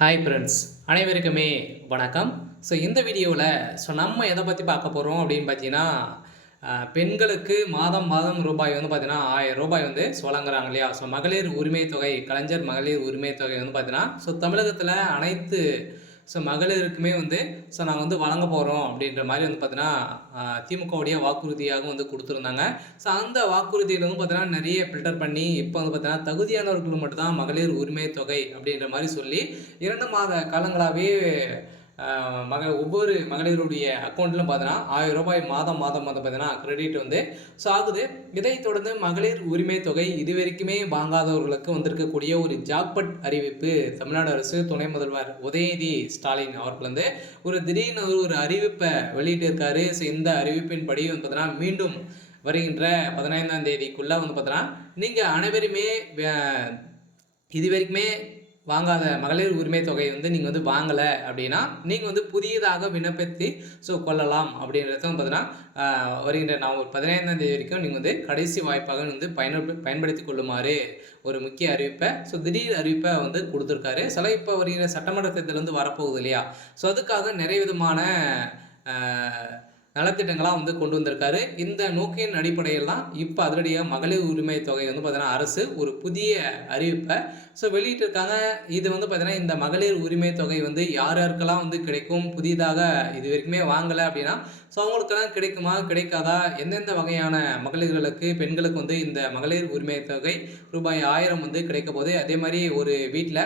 Hi friends, அனைவருக்குமே வணக்கம். இந்த வீடியோவில் நம்ம எதை பற்றி பார்க்க போகிறோம் அப்படின்னு பார்த்தீங்கன்னா, பெண்களுக்கு மாதம் மாதம் ரூபாய் வந்து பார்த்தீங்கன்னா ரூ. 1000 வந்து வழங்குறாங்க இல்லையா? மகளிர் உரிமை தொகை, கலைஞர் மகளிர் உரிமை தொகை வந்து பார்த்தீங்கன்னா, தமிழகத்தில் அனைத்து மகளிருக்குமே வந்து நாங்கள் வந்து வழங்க போகிறோம் அப்படின்ற மாதிரி வந்து பார்த்தீங்கன்னா, திமுகவுடைய வாக்குறுதியாக வந்து கொடுத்துருந்தாங்க. அந்த வாக்குறுதியில் வந்து பார்த்தீங்கன்னா, நிறைய ஃபில்டர் பண்ணி இப்போ வந்து பார்த்தீங்கன்னா, தகுதியானவர்களுக்கு மட்டும் தான் மகளிர் உரிமை தொகை அப்படின்ற மாதிரி சொல்லி 2 மாத காலங்களாகவே ஒவ்வொரு மகளிருடைய அக்கௌண்ட்லும் பார்த்தீங்கன்னா, ரூ. 1000 மாதம் மாதம் வந்து பார்த்தீங்கன்னா கிரெடிட் வந்து ஆகுது. இதைத் தொடர்ந்து மகளிர் உரிமை தொகை இதுவரைக்குமே வாங்காதவர்களுக்கு வந்திருக்கக்கூடிய ஒரு ஜாக்பாட் அறிவிப்பு தமிழ்நாடு அரசு துணை முதல்வர் உதயநிதி ஸ்டாலின் அவர்கள் வந்து ஒரு திடீர்னு ஒரு அறிவிப்பை வெளியிட்டிருக்காரு. இந்த அறிவிப்பின்படி வந்து பார்த்தீங்கன்னா, மீண்டும் வருகின்ற 15ஆம் தேதிக்குள்ள வந்து பார்த்தீங்கன்னா, நீங்க அனைவருமே இதுவரைக்குமே வாங்காத மகளிர் உரிமை தொகை வந்து நீங்கள் வந்து வாங்கலை அப்படின்னா, நீங்கள் வந்து புதியதாக விண்ணப்பித்து கொள்ளலாம் அப்படின்றத பார்த்தீங்கன்னா, வருகின்ற நவம்பர் 15ஆம் தேதி வரைக்கும் நீங்கள் வந்து கடைசி வாய்ப்பாக வந்து பயன்படுத்தி கொள்ளுமாறு ஒரு முக்கிய அறிவிப்பை திடீர் அறிவிப்பை வந்து கொடுத்துருக்காரு. இப்போ வருகிற சட்டமன்ற தேர்தல் வந்து வரப்போகுது இல்லையா? அதுக்காக நிறைய விதமான நலத்திட்டங்களாக வந்து கொண்டு வந்திருக்காரு. இந்த நோக்கின் அடிப்படையில் தான் இப்போ அதிரடியாக மகளிர் உரிமை தொகை வந்து பார்த்தீங்கன்னா, அரசு ஒரு புதிய அறிவிப்பை வெளியிட்டிருக்காங்க. இது வந்து பார்த்தீங்கன்னா, இந்த மகளிர் உரிமை தொகை வந்து யார் யாருக்கெல்லாம் வந்து கிடைக்கும், புதிதாக இது வரைக்குமே வாங்கலை அப்படின்னா அவங்களுக்கெல்லாம் கிடைக்குமா, கிடைக்காதா, எந்தெந்த வகையான மகளிர்களுக்கு, பெண்களுக்கு வந்து இந்த மகளிர் உரிமை தொகை ரூபாய் 1000 வந்து கிடைக்க போகுது. அதே மாதிரி ஒரு வீட்டில்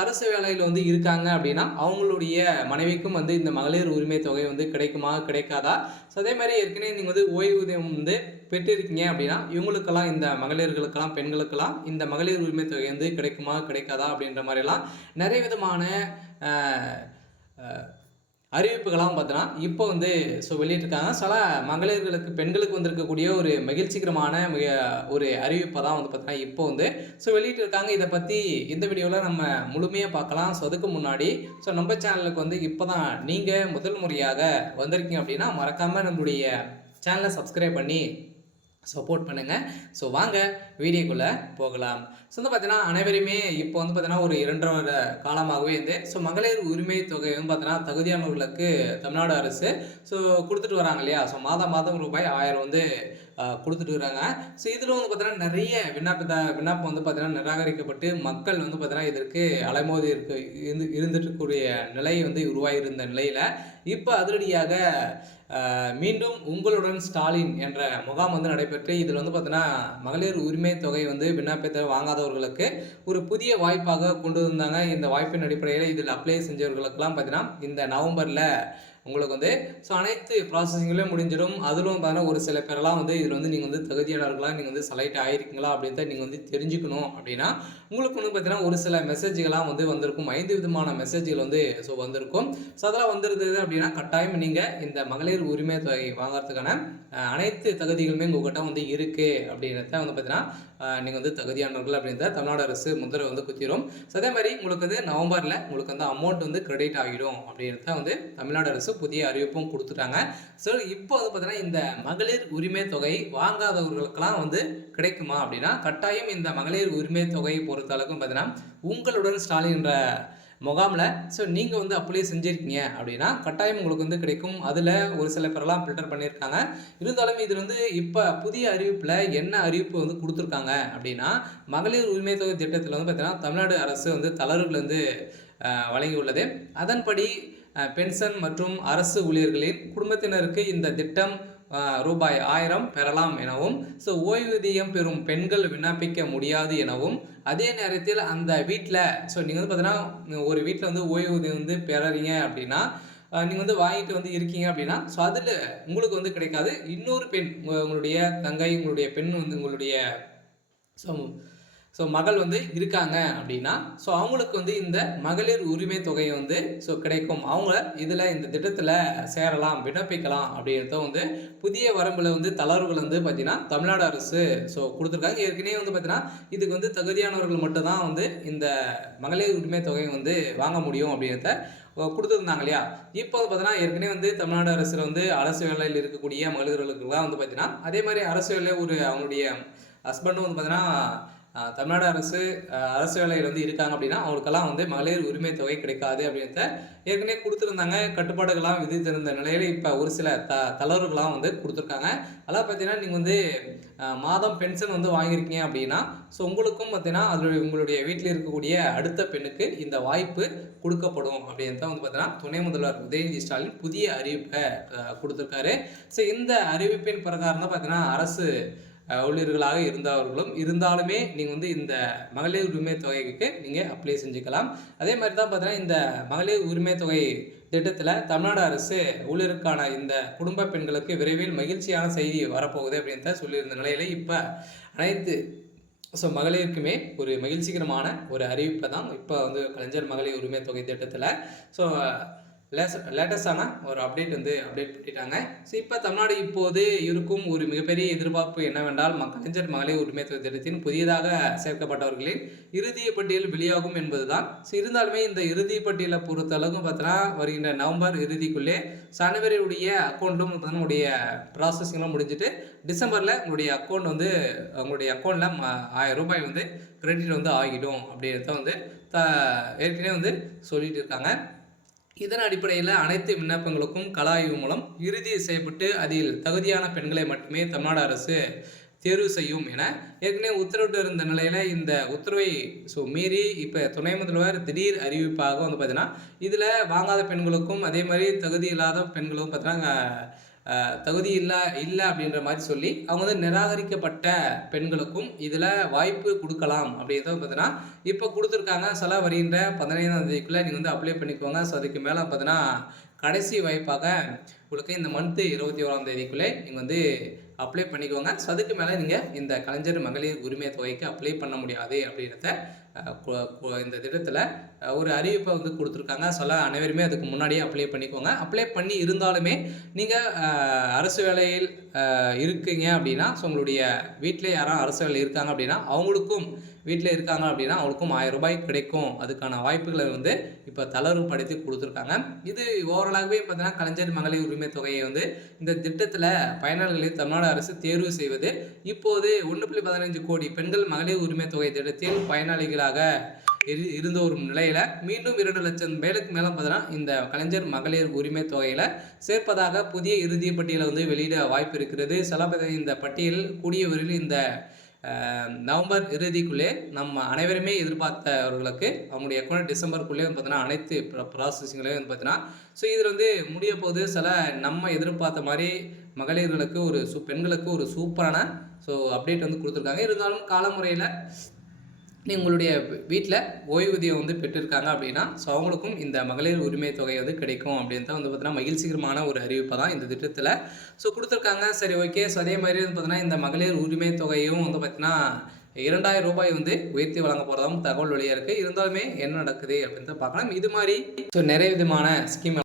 அரசு வேலையில் வந்து இருக்காங்க அப்படின்னா அவங்களுடைய மனைவிக்கும் வந்து இந்த மகளிர் உரிமை தொகை வந்து கிடைக்குமா, கிடைக்காதா. அதே மாதிரி ஏற்கனவே நீங்கள் வந்து ஓய்வூதியம் வந்து பெற்றிருக்கீங்க அப்படின்னா இவங்களுக்கெல்லாம், இந்த மகளிர்களுக்கெல்லாம், பெண்களுக்கெல்லாம் இந்த மகளிர் உரிமை தொகை வந்து கிடைக்குமா, கிடைக்காதா அப்படின்ற மாதிரிலாம் நிறைய விதமான அறிவிப்புகளாம் பார்த்தோன்னா இப்போ வந்து வெளியிட்டிருக்காங்க. சில மகளிர்களுக்கு, பெண்களுக்கு வந்திருக்கக்கூடிய ஒரு மகிழ்ச்சிகரமான ஒரு அறிவிப்பை தான் வந்து பார்த்தீங்கன்னா இப்போ வந்து வெளியிட்டிருக்காங்க. இதை பற்றி இந்த வீடியோவில் நம்ம முழுமையாக பார்க்கலாம். அதுக்கு முன்னாடி நம்ம சேனலுக்கு வந்து இப்போ தான் நீங்கள் முதல் முறையாக வந்திருக்கீங்க அப்படின்னா மறக்காமல் நம்மளுடைய சேனலை சப்ஸ்கிரைப் பண்ணி சப்போர்ட் பண்ணுங்கள். வாங்க வீடியோக்குள்ளே போகலாம். வந்து பார்த்தீங்கன்னா, அனைவருமே இப்போ வந்து பார்த்தீங்கன்னா ஒரு 2 வருட காலமாகவே வந்து மகளிர் உரிமை தொகை வந்து பார்த்தீங்கன்னா, தகுதியானவர்களுக்கு தமிழ்நாடு அரசு கொடுத்துட்டு வராங்க இல்லையா? மாதம் மாதம் ரூபாய் 1000 வந்து கொடுத்துட்டு வராங்க. இதில் வந்து பார்த்தீங்கன்னா, நிறைய விண்ணப்பம் வந்து பார்த்தீங்கன்னா நிராகரிக்கப்பட்டு மக்கள் வந்து பார்த்தீங்கன்னா, இதற்கு அலைமோதி இருந்துட்டு இருக்கக்கூடிய நிலை வந்து உருவாகியிருந்த நிலையில் இப்போ அதிரடியாக மீண்டும் உங்களுடன் ஸ்டாலின் என்ற முகாம் வந்து நடைபெற்று இதில் வந்து பார்த்தீங்கன்னா, மகளிர் உரிமை தொகை வந்து விண்ணப்பத்தை வாங்காதவர்களுக்கு ஒரு புதிய வாய்ப்பாக கொண்டு வந்தாங்க. இந்த வாய்ப்பின் அடிப்படையில் இதில் அப்ளை செஞ்சவர்களுக்கெல்லாம் பார்த்தீங்கன்னா, இந்த நவம்பரில் உங்களுக்கு வந்து அனைத்து ப்ராசஸிங்லேயும் முடிஞ்சிடும். அதிலும் பார்த்தீங்கன்னா, ஒரு சில பேரெல்லாம் வந்து இதில் வந்து நீங்கள் வந்து தகுதியானவர்களாக நீங்கள் வந்து செலக்ட் ஆகிருக்கீங்களா அப்படின்றத நீங்கள் வந்து தெரிஞ்சுக்கணும் அப்படின்னா உங்களுக்கு வந்து பார்த்தீங்கன்னா, ஒரு சில மெசேஜ்கள்லாம் வந்து வந்திருக்கும். 5 விதமான மெசேஜ்கள் வந்து வந்திருக்கும். அதெல்லாம் வந்துருந்தது அப்படின்னா கட்டாயம் நீங்கள் இந்த மகளிர் உரிமை தொகை வாங்குறதுக்கான அனைத்து தகுதிகளுமே உங்கள்கிட்ட வந்து இருக்குது அப்படின்றத வந்து பார்த்தீங்கன்னா, நீங்கள் வந்து தகுதியானவர்கள் அப்படின்றத தமிழ்நாடு அரசு முத்திரை வந்து குத்திரும். அதே மாதிரி உங்களுக்கு வந்து நவம்பரில் உங்களுக்கு வந்து அமௌண்ட் வந்து கிரெடிட் ஆகிடும் அப்படின்றத வந்து தமிழ்நாடு அரசு புதிய அறிவிப்பும் கொடுத்துட்டாங்க. இப்போ வந்து பார்த்தீங்கன்னா, இந்த மகளிர் உரிமை தொகை வாங்காதவர்களுக்கெல்லாம் வந்து கிடைக்குமா அப்படின்னா கட்டாயம் இந்த மகளிர் உரிமை தொகையை பொறுத்த அளவுக்கு பார்த்தீங்கன்னா, உங்களுடன் ஸ்டாலின் என்ற முகாமில் நீங்கள் வந்து அப்ளை செஞ்சுருக்கீங்க அப்படின்னா கட்டாயம் உங்களுக்கு வந்து கிடைக்கும். அதில் ஒரு சில பேரெல்லாம் ஃபில்டர் பண்ணியிருக்காங்க. இருந்தாலும் இதில் வந்து இப்போ புதிய அறிவிப்பில் என்ன அறிவிப்பு வந்து கொடுத்துருக்காங்க அப்படின்னா, மகளிர் உரிமை தொகை திட்டத்தில் வந்து பார்த்தீங்கன்னா, தமிழ்நாடு அரசு வந்து தளர்வுகள் வந்து வழங்கியுள்ளது. அதன்படி பென்ஷன் மற்றும் அரசு ஊழியர்களின் குடும்பத்தினருக்கு இந்த திட்டம் ரூபாய் 1000 பெறலாம் எனவும் ஓய்வூதியம் பெறும் பெண்கள் விண்ணப்பிக்க முடியாது எனவும், அதே நேரத்தில் அந்த வீட்டில் நீங்கள் வந்து பார்த்தீங்கன்னா, ஒரு வீட்டில் வந்து ஓய்வூதியம் வந்து பெறறீங்க அப்படின்னா நீங்கள் வந்து வாங்கிட்டு வந்து இருக்கீங்க அப்படின்னா அதில் உங்களுக்கு வந்து கிடைக்காது. இன்னொரு பெண், உங்களுடைய தங்கை, உங்களுடைய பெண் வந்து உங்களுடைய மகள் வந்து இருக்காங்க அப்படின்னா அவங்களுக்கு வந்து இந்த மகளிர் உரிமை தொகை வந்து கிடைக்கும். அவங்க இதில் இந்த திட்டத்தில் சேரலாம், விண்ணப்பிக்கலாம் அப்படின்றத வந்து புதிய வரம்பில் வந்து தளர்வுகள் வந்து பார்த்தீங்கன்னா தமிழ்நாடு அரசு கொடுத்துருக்காங்க. ஏற்கனவே வந்து பார்த்தீங்கன்னா, இதுக்கு வந்து தகுதியானவர்கள் மட்டும்தான் வந்து இந்த மகளிர் உரிமை தொகை வந்து வாங்க முடியும் அப்படின்றத கொடுத்துருந்தாங்க இல்லையா? இப்போ வந்து பார்த்தீங்கன்னா, ஏற்கனவே வந்து தமிழ்நாடு அரசில் வந்து அரசு வேலையில் இருக்கக்கூடிய மகளிர்களுக்கெல்லாம் வந்து பார்த்தீங்கன்னா, அதே மாதிரி அரசு வேலையில் அவங்களுடைய ஹஸ்பண்டும் வந்து பார்த்தீங்கன்னா தமிழ்நாடு அரசு வேலையில் வந்து இருக்காங்க அப்படின்னா அவங்களுக்கெல்லாம் வந்து மகளிர் உரிமை தொகை கிடைக்காது அப்படின்றத ஏற்கனவே கொடுத்துருந்தாங்க. கட்டுப்பாடுகள்லாம் விதித்திருந்த நிலையில் இப்போ ஒரு சில தளர்வுகள்லாம் வந்து கொடுத்துருக்காங்க. அதெல்லாம் பார்த்தீங்கன்னா நீங்கள் வந்து மாதம் பென்ஷன் வந்து வாங்கியிருக்கீங்க அப்படின்னா ஸோ உங்களுக்கும் பார்த்தீங்கன்னா அதில் உங்களுடைய வீட்டில் இருக்கக்கூடிய அடுத்த பெண்ணுக்கு இந்த வாய்ப்பு கொடுக்கப்படும் அப்படின்றத வந்து பார்த்தீங்கன்னா துணை முதல்வர் உதயநிதி ஸ்டாலின் புதிய அறிவிப்பை கொடுத்துருக்காரு. ஸோ இந்த அறிவிப்பின் பிரகாரம் தான் பார்த்தீங்கன்னா அரசு ஊழியர்களாக இருந்தாலுமே நீங்கள் வந்து இந்த மகளிர் உரிமை தொகைக்கு நீங்கள் அப்ளை செஞ்சுக்கலாம். அதே மாதிரி தான் பார்த்தீங்கன்னா இந்த மகளிர் உரிமை தொகை திட்டத்தில் தமிழ்நாடு அரசு ஊழியருக்கான இந்த குடும்ப பெண்களுக்கு விரைவில் மகிழ்ச்சியான செய்தி வரப்போகுது அப்படின்றத சொல்லியிருந்த நிலையில இப்போ அனைத்து மகளிருக்குமே ஒரு மகிழ்ச்சிகரமான ஒரு அறிவிப்பை தான் இப்போ வந்து கலைஞர் மகளிர் உரிமை தொகை திட்டத்தில் ஸோ லேட்டஸ்டான ஒரு அப்டேட் பண்ணிட்டாங்க. ஸோ இப்போ தமிழ்நாடு இப்போது இருக்கும் ஒரு மிகப்பெரிய எதிர்பார்ப்பு என்னவென்றால் கலைஞர் மகளிர் உரிமை தொகை திட்டத்தின் புதியதாக சேர்க்கப்பட்டவர்களின் இறுதிய பட்டியல் வெளியாகும் என்பதுதான். ஸோ இருந்தாலுமே இந்த இறுதி பட்டியலை பொறுத்தளவுக்கு பார்த்தோன்னா வருகின்ற நவம்பர் இறுதிக்குள்ளே அனைவருடைய அக்கௌண்ட்டும் உங்களுடைய ப்ராசஸிங்லாம் முடிஞ்சுட்டு டிசம்பரில் உங்களுடைய அக்கௌண்ட்டில் 1000 ரூபாய் வந்து கிரெடிட் வந்து ஆகிடும் அப்படின்றத வந்து ஏற்கனவே வந்து சொல்லிட்டு இருக்காங்க. இதன் அடிப்படையில் அனைத்து விண்ணப்பங்களுக்கும் கள ஆய்வு மூலம் இறுதி செய்யப்பட்டு அதில் தகுதியான பெண்களை மட்டுமே தமிழ்நாடு அரசு தேர்வு செய்யும் என ஏற்கனவே உத்தரவிட்டு இருந்த நிலையில் இந்த உத்தரவை மீறி இப்போ துணை முதல்வர் திடீர் அறிவிப்பாக வந்து பார்த்தீங்கன்னா இதில் வாங்காத பெண்களுக்கும் அதே மாதிரி தகுதி இல்லாத பெண்களுக்கும் பார்த்தீங்கன்னா தகுதி இல்லை அப்படின்ற மாதிரி சொல்லி அவங்க வந்து நிராகரிக்கப்பட்ட பெண்களுக்கும் இதில் வாய்ப்பு கொடுக்கலாம் அப்படின்றத பார்த்தீங்கன்னா இப்போ கொடுத்துருக்காங்க. சில வருகின்ற 15ஆம் தேதிக்குள்ளே நீங்கள் வந்து அப்ளை பண்ணிக்கோங்க. ஸோ அதுக்கு மேலே பார்த்தீங்கன்னா கடைசி வாய்ப்பாக உங்களுக்கு இந்த மந்த்து 21ஆம் தேதிக்குள்ளே நீங்கள் வந்து அப்ளை பண்ணிக்கோங்க. ஸோ அதுக்கு மேலே நீங்கள் இந்த கலைஞர் மகளிர் உரிமை தொகைக்கு அப்ளை பண்ண முடியாது அப்படின்றத இந்த திட்டத்தில் ஒரு அறிவிப்பை வந்து கொடுத்துருக்காங்க. அனைவருமே அதுக்கு முன்னாடியே அப்ளை பண்ணிக்கோங்க. அப்ளை பண்ணி இருந்தாலுமே நீங்கள் அரசு வேலையில் இருக்கீங்க அப்படின்னா ஸோ உங்களுடைய வீட்டில் யாரும் அரசு வேலையில் இருக்காங்க அப்படின்னா அவங்களுக்கும் வீட்டில் இருக்காங்க அப்படின்னா அவங்களுக்கும் 1000 ரூபாய் கிடைக்கும். அதுக்கான வாய்ப்புகளை வந்து இப்போ தளர்வுபடுத்தி கொடுத்துருக்காங்க. இது ஓவராலாகவே பார்த்தீங்கன்னா கலைஞர் மகளிர் உரிமை தொகையை வந்து இந்த திட்டத்தில் பயனாளிகளை தமிழ்நாடு அரசு தேர்வு செய்வது இப்போது 1.15 கோடி பெண்கள் மகளிர் உரிமை தொகை திட்டத்தில் பயனாளிகளாக இருந்த ஒரு நிலையில மீண்டும் 2 லட்சம் பேருக்கு மேலே பார்த்தீங்கன்னா இந்த கலைஞர் மகளிர் உரிமை தொகையில சேர்ப்பதாக புதிய இறுதி பட்டியலை வந்து வெளியிட வாய்ப்பு இருக்கிறது. இந்த பட்டியல் கூடிய விரைவில் இந்த நவம்பர் இறுதிக்குள்ளே நம்ம அனைவருமே எதிர்பார்த்தவர்களுக்கு அவங்களுடைய அக்கௌண்ட் டிசம்பருக்குள்ளே வந்து பார்த்தீங்கன்னா அனைத்து ப்ராசஸிங்களையும் வந்து பார்த்தீங்கன்னா ஸோ இதில் வந்து முடிய போது நம்ம எதிர்பார்த்த மாதிரி மகளிர்களுக்கு பெண்களுக்கு ஒரு சூப்பரான அப்டேட் வந்து கொடுத்துருக்காங்க. இருந்தாலும் காலமுறையில் உங்களுடைய வீட்டில் ஓய்வூதியம் வந்து பெற்றிருக்காங்க அப்படின்னா ஸோ அவங்களுக்கும் இந்த மகளிர் உரிமை தொகை வந்து கிடைக்கும் அப்படின்றத வந்து பார்த்தீங்கன்னா மகிழ்ச்சிகரமான ஒரு அறிவிப்பை தான் இந்த திட்டத்தில் கொடுத்துருக்காங்க. சரி, ஓகே. ஸோ அதே மாதிரி வந்து பார்த்தீங்கன்னா இந்த மகளிர் உரிமை தொகையும் வந்து பார்த்தீங்கன்னா 2000 ரூபாய் வந்து உயர்த்தி வழங்க போகிறதாகவும் தகவல் வெளியாக இருக்குது. இருந்தாலுமே என்ன நடக்குது அப்படின்றத பார்க்கலாம். இது மாதிரி நிறைய விதமான ஸ்கீம்